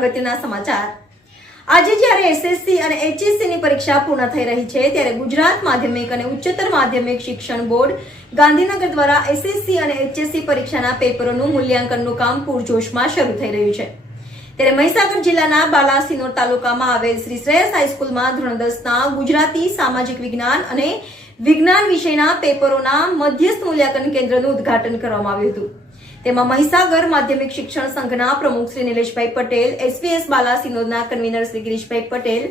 અગત્યના સમાચાર। આજે જ્યારે એસએસસી અને એચએસસી ની પરીક્ષા પૂર્ણ થઈ રહી છે ત્યારે ગુજરાત માધ્યમિક અને ઉચ્ચતર માધ્યમિક શિક્ષણ બોર્ડ ગાંધીનગર દ્વારા એસએસસી અને એચએસસી પરીક્ષાના પેપરોનું મૂલ્યાંકનનું કામ પૂરજોશમાં શરૂ થઈ રહ્યું છે। ત્યારે મહીસાગર જિલ્લાના બાલાસિનોર તાલુકામાં આવેલ શ્રી શ્રેયસ હાઈસ્કૂલમાં ધોરણ 10ના ગુજરાતી, સામાજિક વિજ્ઞાન અને વિજ્ઞાન વિષયના પેપરોના મધ્યસ્થ મૂલ્યાંકન કેન્દ્રનું ઉદ્ઘાટન કરવામાં આવ્યું હતું। તેમાં મહીસાગર માધ્યમિક શિક્ષણ સંઘના પ્રમુખ શ્રી નિલેશભાઈ પટેલ, એસવીએસ બાલાસિનોરના કન્વીનર શ્રી ગિરીશભાઈ પટેલ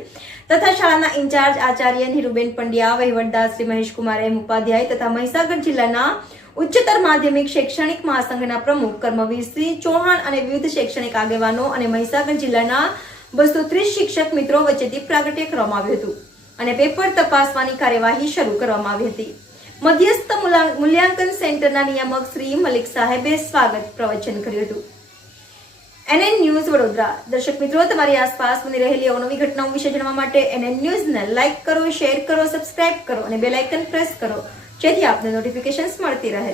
તથા શાળાના ઇન્ચાર્જ આચાર્ય નીરુબેન પંડ્યા, વહીવટદાર શ્રી મહેશકુમાર એમ ઉપાધ્યાય તથા મહીસાગર જિલ્લાના ઉચ્ચતર માધ્યમિક શૈક્ષણિક મહાસંઘના પ્રમુખ કર્મવીર શ્રી ચૌહાણ અને વિવિધ શૈક્ષણિક આગેવાનો અને મહીસાગર જિલ્લાના 230 શિક્ષક મિત્રો વચ્ચેથી પ્રાગટ્ય કરવામાં આવ્યું હતું અને પેપર તપાસવાની કાર્યવાહી શરૂ કરવામાં આવી હતી। મધ્યસ્થ મૂલ્યાંકન સેન્ટરના નિયામક શ્રી મલિક સાહેબે સ્વાગત પ્રવચન કર્યું હતું। NN news Vadodara. દર્શક મિત્રો, તમારી આસપાસ બની રહેલી અવનવી ઘટનાઓ વિશે જાણવા માટે NN ન્યૂઝને લાઇક કરો, શેર કરો, સબસ્ક્રાઇબ કરો અને બેલ આઇકન પ્રેસ કરો, જેથી આપને નોટિફિકેશન્સ મળતી રહે।